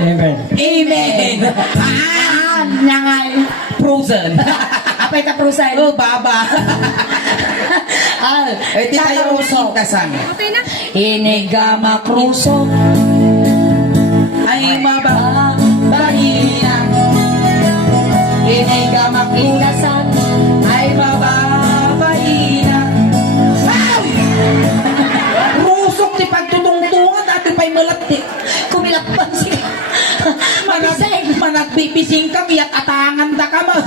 Amen. Amen. Nangay. Frozen. Apay ta prusan. Oh, baba. Di tayo sintasan. Inigama kruso. Ay mababahina. Inigama kinasan. Ay mababahina. Rusok ti pagtutungtungan dati pa'y malati. Kumilakpan siya. Managbibising kami at atangan da ka mag.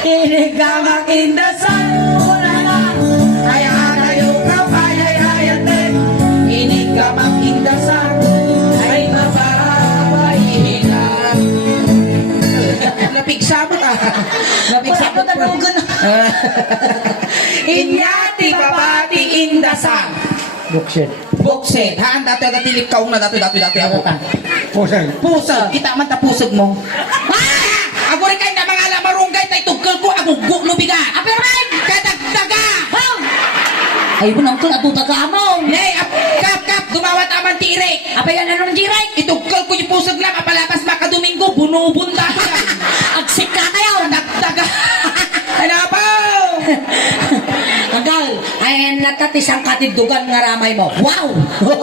Inigama kindasan. Wala na. Kaya tayo kapayay-ayat din. Inig ka makindasan. Ay mababahina. Napigsabot Napigsabot na lugan. Inyati babati indasan. Buksit. Buksit. Haan dati tilip kaong na dati ako. Pusag. Pusag. Kita man ta pusag mo. Ako rin kayo na mga lamarunggay na itugkal ko. Agugo no biga. Aperay! Kadagdaga! Ay mo nang kung atudaga mo. Nay, kap, dumawa taman tirik. Apay yan ano ng jiray. Itugkal ko yung pusag lang. Apalapas makadomingo. Bunubunda ko yan. Agsik ka kayo. Kadagdaga. Ano po? Agal, ay natatisang katiddugan nga ramay mo. Wow!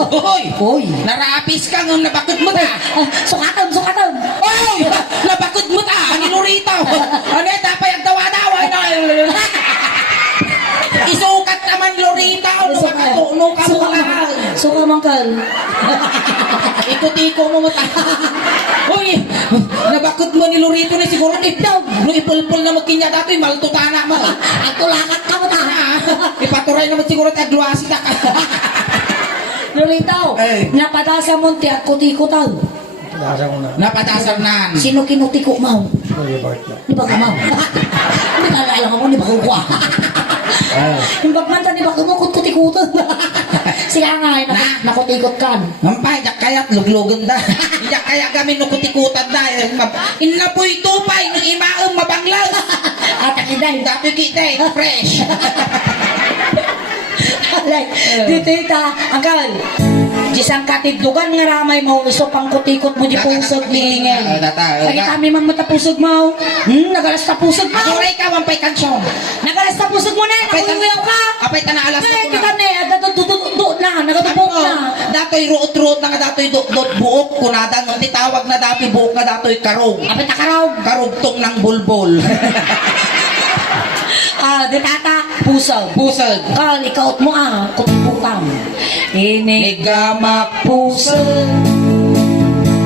Hoy! Hoy! Narapis ka ng nabakot mo ta. Sukatan! Hoy! Nabakot mo ta. Manilurito. Ano yan? Tapay ang tawa-tawa. Isukat naman lurita. Ano makatuno ka mo lang. Suka mangkal. Ikot-iko mo mata. Hoy! Nabakot mo ni Lurito na siguro ipdaw. Nung ipulpul na magkinya dati, maltutana mo. Ang tulakat ka mo ta. Ipaturay naman siguro tayo gluwasi na ka. Lulitaw, Ay. napadasa mo ti at kuti-kutaw. Lasa ko na. Napatasan na. Sino kinutiko mo? Kuya Bart na. Di ba ka mo? Hindi ka alam mo, di ba kukuha? Yung bagmanta, di ba kumukut-kuti-kutot? Siya nga, nakutikot ka. Nampay, jak kayat luglugan da. Jak kaya kami nukutikutan da. Inapoy tupay, ng imaong mabanglas. At akiday. Dati kita fresh. Dito ita, angkal. Jisang katiddugan nga ramay mo, iso pang kutikot mo di pusog lingin. Lagi kami man matapusog mo. Nagalas tapusog mo. Akoray ka, wampay kansyon. Nagalas tapusog mo na, nakuyaw ka. Apay tanaalas na ko Kita na. na, dadudududud na, nagatubok na. Datoy ruot-ruot na nga datoy dot buok. Kunadang ng titawag na datoy buok na datoy karong. Apit na karaw. Karugtong ng bulbol. Ditata, pusog. Pusag. Kal, ikaot mo kutikutam. Inig. Nigamak pusag.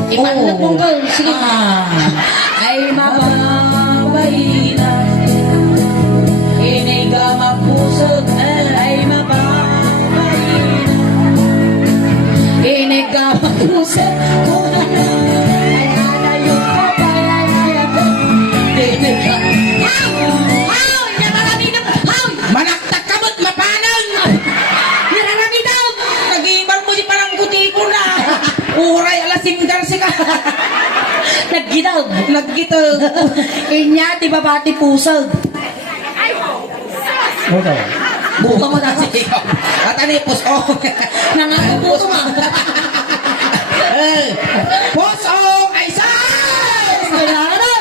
Ipanulat mo kal, sige. Ay mababahina. Inigamak pusog. Ay mababahina. Inigamak pusog. Kung ano, ay alayo ka pa, ay ayaw. Inigamak. Manaktak kamot, mapanang! Nararamidam! Nag-iibar mo di parang kuti ko na. Uray, alasinggar si ka. Naggitaw! Naggitag. Inya, di ba bati pusag? Buto. Buka mo na si At anipos, oh. Nangabubuto ma! Posong ay sas!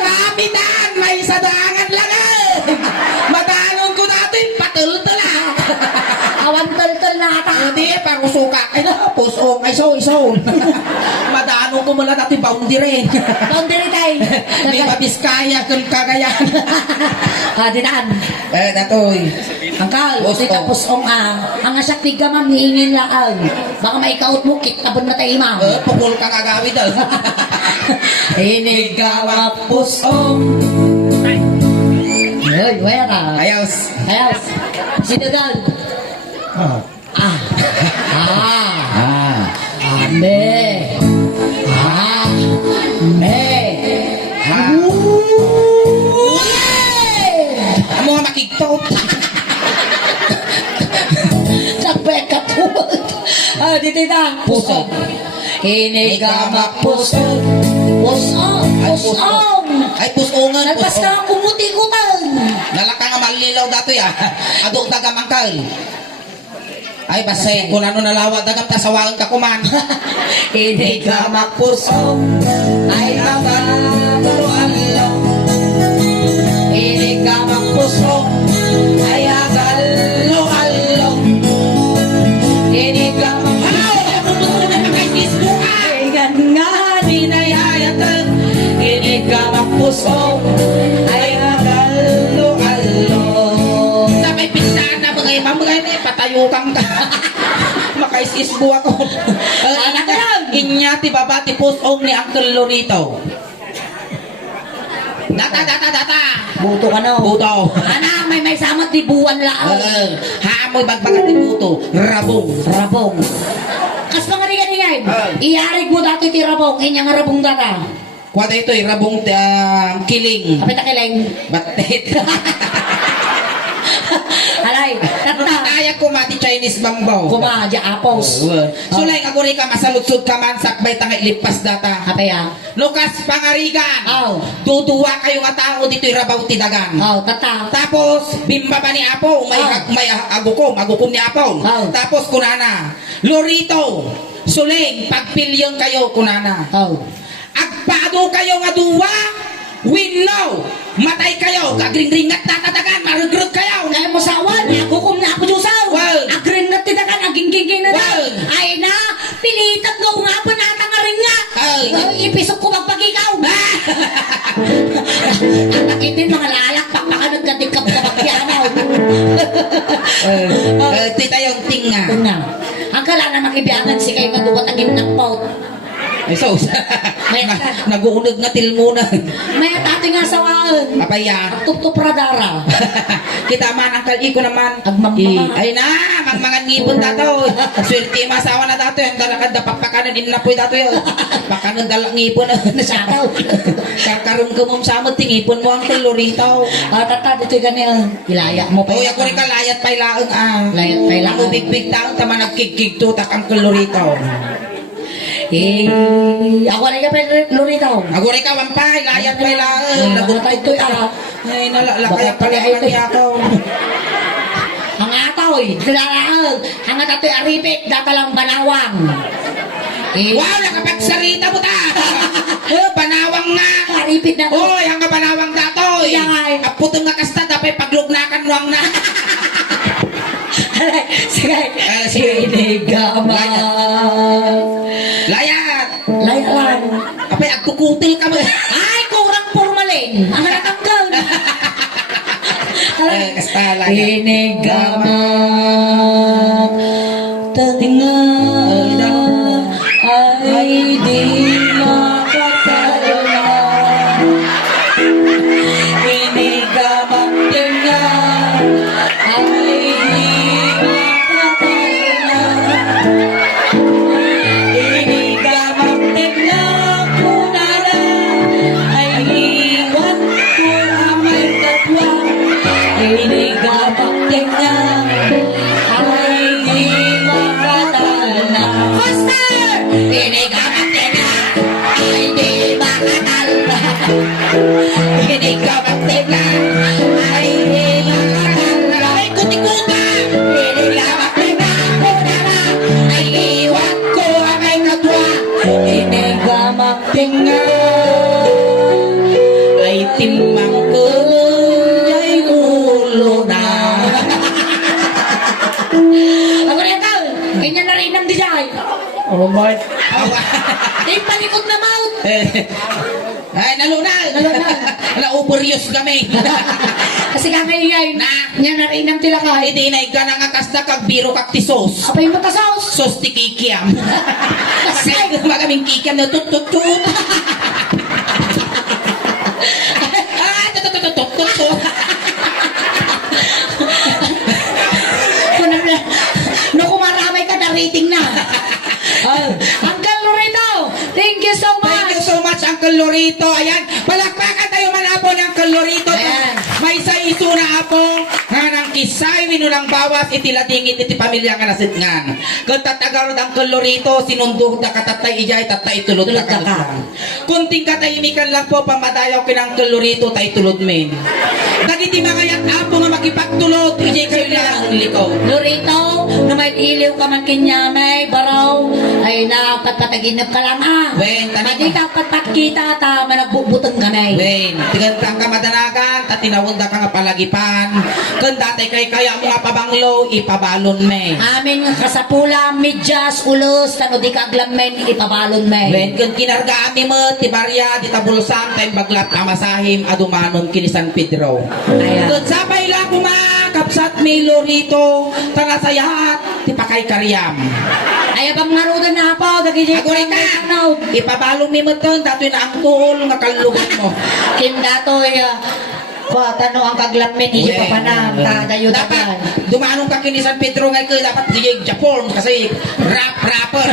Kapitan, may sadangan lang eh! Madanon ko natin, patul-tula! Awan tol-tol na ata! Hindi, pang usuka. Ay na, posong ay so. Madanon ko mula natin, boundary. Boundary tayo! May mabiskaya, kung kagayan. Dinaan! Datoy. Angkal, Pusong. di tapos ang asak tiga man, hihingin laan. Baka maikaot mo, kitabon na tayo ma. Pukul kang agawid daw. Inigawak pusong. Ay, wala ka. Ayos. Ayos. Sino dal? Me. Amo nga makigtot. Nagbeka tuwag. Dito na. Pusog. Inigamak pusog. Pusog. Pusog. Ay, pusongan. Nagpas ka ang kumuti-kutan. Nalaka nga malilaw dato ya. Adong taga mangkal. Ay, basay, kung ano nalawa, dagam tasawagan ka kuman. Hindi ka magpuso ay magalo-alo. Hindi ka magpuso ay agalo-alo. Hindi ka Kaigan nga dinayayatan. Hindi ka magpuso ay agalo-alo. Sabay pintaan na mga imam, mga patayo kang ka. Makaisisbo ako. Anak ka lang. Inyati babati pusong ni Uncle Lorito. Data. Buto ka no. Buto. Anak, may samat di buwan lang. Haamoy bagbagat ni Buto. Rabong. Rabong. Kas pangarigan niya, iyarig mo dati ti rabong, inyang rabong data. Kuwata ito rabong kiling. Kapit na kiling. Batit. Alay, tata. Kaya ko mati Chinese bambaw. Kuma, di apos. Sulay nga guri ka masalutsud ka man sakbay tangay lipas data. Kapay ah. Lukas pangarigan. Aw. Duduwa kayo nga tao dito'y rabaw ti dagan. Aw, tata. Tapos bimba pa ni Apo, may agukom ni Apo. Oh. Tapos kunana, Lorito, Suling, pagpilyon kayo kunana. Aw. Agpado kayo nga duwa, winnaw, matay kayo, kagring-ringat tatadagan, marugrug kayo. Kaya mo sawan, ako kum na ako jusaw. Well. Agrin na tinakan, aging giging na Well. Ay na, pilitat nga nga pa nata nga rin nga. Ay. Ipisok ko magpag-ikaw. Ang nakitin mga lalak, pakpakanod ka tingkap ka magpianaw. Tita yung tinga. Una, ang kala na makibiyangan si kayo nga duwat agim ng paut. Ay sos, nag-uunag na tilmunan. May tati nga sawaan. Papaya. Tup-tup radara. Kita man ang kal-iko naman. Agmamama. Ay na, mga ngipon dato. Swerte masawa na dato. Yung dalakad na pakpakanan, inapoy dato yun. Pakanan dalak ngipon. Nasakaw. Karkarong ka mong samot, tingipon mo ang Lorito. Tata, dito ganyan. Ilaya mo pa. Uy, ako rin ka layat pa'y laang Layat pa'y laang. Ako big taong tama nagkikig to, takang Lorito. Ako na ka Lorito. Ako rin ka wampay, layat pa'y laang. Naguntay ito Ay, nalalakaya pala niya ako. Ang atoy, dalaang. Ang atoy aripit, datalang banawang. Wow, nakapagsalita mo ta! Banawang nga! Aripit na to. Uy, ang banawang datoy! Iya nga eh. Aputong nga kasta, tapay paglugnakan wang na. Sige. Sige. Sinigaman. Layat! Laya lang. Apay, agkukutil ka mo. Ay, kurang formalin. Ang natanggal. Kasta, layat. Sinigaman. Tatinga. Ay, di makakalala. Sinigaman tinga. Ay, di makakalala. Sinigaman tinga. Kunana. Ay, iwan ko ang may katwa. Sinigaman tinga. Ay, di makakalala. Master! Sinigaman tinga. Ay, di makakalala. Sinigaman tinga. Ay, di makakalala. Ay, kuti-kuta! Sinigaman tinga. Kunana. Ay, iwan ko ang may katwa. Sinigaman tinga. Ay, timbang ko ay ulo na. Ako rin ito. Ganyan na rin ang design. Oh my. Ay, palikot na mouth. Ay, nalunal! Nalunal. Nauburyos kami. Kasi kakayayin. Yan na rin ang tilakay. Hindi na ikaw nga kasta kag biro kag tisos. Apa yung matasaos? Sos ti kikiam. Kasi magaming kikiam na tut-tut-tut. Tut-tut-tut-tut-tut. No, kumaramay ka na rating na. Uncle Lorito, thank you so much. Thank you so much, Uncle Lorito. Ayan, palakpakan tayo man apo ng Uncle Lorito. Ayan. May isa iso na apo nga ng Kisay winunang bawas iti ladingit iti pamilya nga nasitngan. Ket tatagarod ang kalorito sinundog da katatay ijay tatay tulod Tulod ka. ka. Kunting katahimikan lang po pamadayaw kinang kalorito tay tulod men. Dagiti mga yat apo nga makipagtulod ijay kayo lang likaw. Lorito, na may iliw ka man kinyamay, baraw, ay napatpataginap ka lang ah. Wen, tani Madi ka patpakita, ta managbubutang kamay. Wen, tigantang ka madanagan, tatinawag da ka nga palagipan. Kung dati kay kaya mo nga pabanglo, ipabalon me. Amin nga kasapula, medyas, ulos, tano di ka aglamen, ipabalon may. Wen, kung kinargaan ni mo, tibarya, ditabulsam, tayo baglap amasahim, adumanon kini San Pedro. Ayan. Kung sabay lang kumakapsat may lorito, tanasayat, tipakay karyam. Ay, abang narudan na ako, dagijay Aguri ka! Ano? Ipabalong mi mo to, dato'y na ang tuol nga kalugan mo. Kindatoy, tano ang kaglamen, hindi pa panam, tadayo Dapat, dapat. dumanong ka kini San Pedro nga ko, dapat di Japon kasi rapper.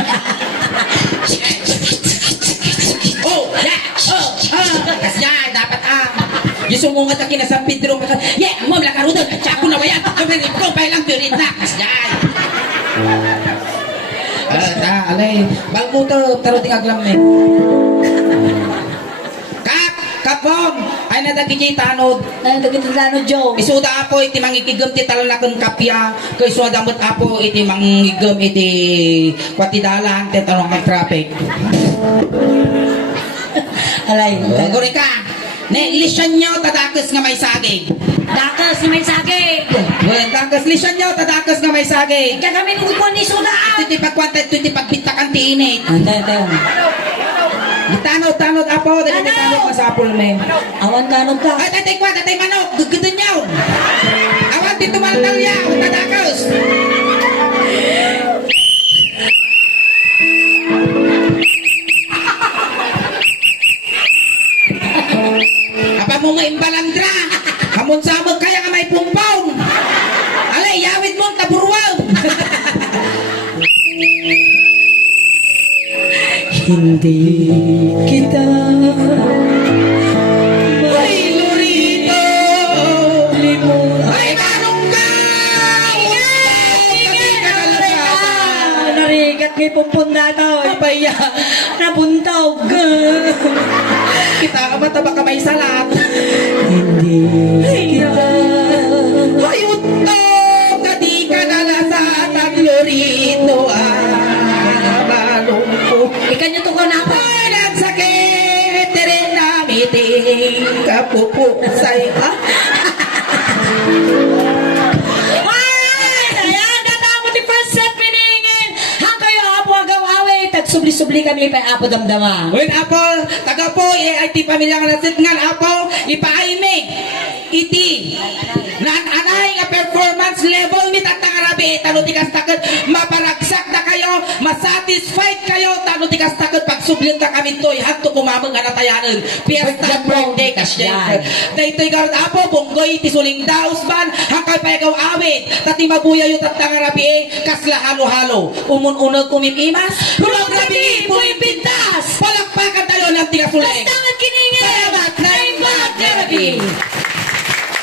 Oh, kasi dapat yung sumungat ka kina San Pedro, yeah, mo mula karudon, tsako na bayan, kung pa ilang turin na, kasi alay, bago to, taro ting aglamen. Kapong, ay nadagijay tanod. Nandagit ang Joe. Isuda apo iti mangigigam ti talalakon kapya. Kay suda damot apo iti mangigam iti kwatidalan ti tanong mag traffic. Alay, Guri ka. Ne lisyan nyo tadakas nga may saging. dakas si may sagig. Well, dakas lisyan nyo tadakas nga may saging. Kagamin ko ni Suda. Iti pagkwanta iti pagbittakan ti init. Antay. Tanod apo dali Tanod! tanod masapol me. Awan tanong ka. Ay tatay manok gugudon nyaw. Awan ti tumaltal yaw tadakas. Apa mo nga imbalandra? Hamon sabag kaya nga may pumpong. Alay, yawid mo ang taburwaw. Hindi kita Ay, Lorito. Ay, manong ka. Narigat kay pumpun na to. Paya. Nabuntog. Kita ka mataba ka may salat. Hindi kita. Ayun to. Kadi ka nalasat at Lorito. Manong ko. Ikanyo to ko na pa. Parang sakit rin na miting kapupusay. Alright! Ayan, datamo ti first set piningin. Hang kayo apo agaw awe. Tagsubli-subli kami pa apo damdama. When apo, taga po, ay ti pamilya nga nasit nga apo, ipaimig. Iti. Anay nga performance level ni tatangarabi. Tano ti kastakot, maparagsak na kayo, masatisfied kayo. Tano ti kastakot, pagsublin na kami to'y hanto kumamang nga natayanan. Fiesta birthday kasya. Daytoy garod apo, bunggoy ti suling dausban, hangkay pa ikaw awit. Tati mabuya yung tatangarabi, kasla halo-halo. Umun-unag kumimimas, hulog rabi, pulimpintas. Palakpakan tayo ng tiga suling.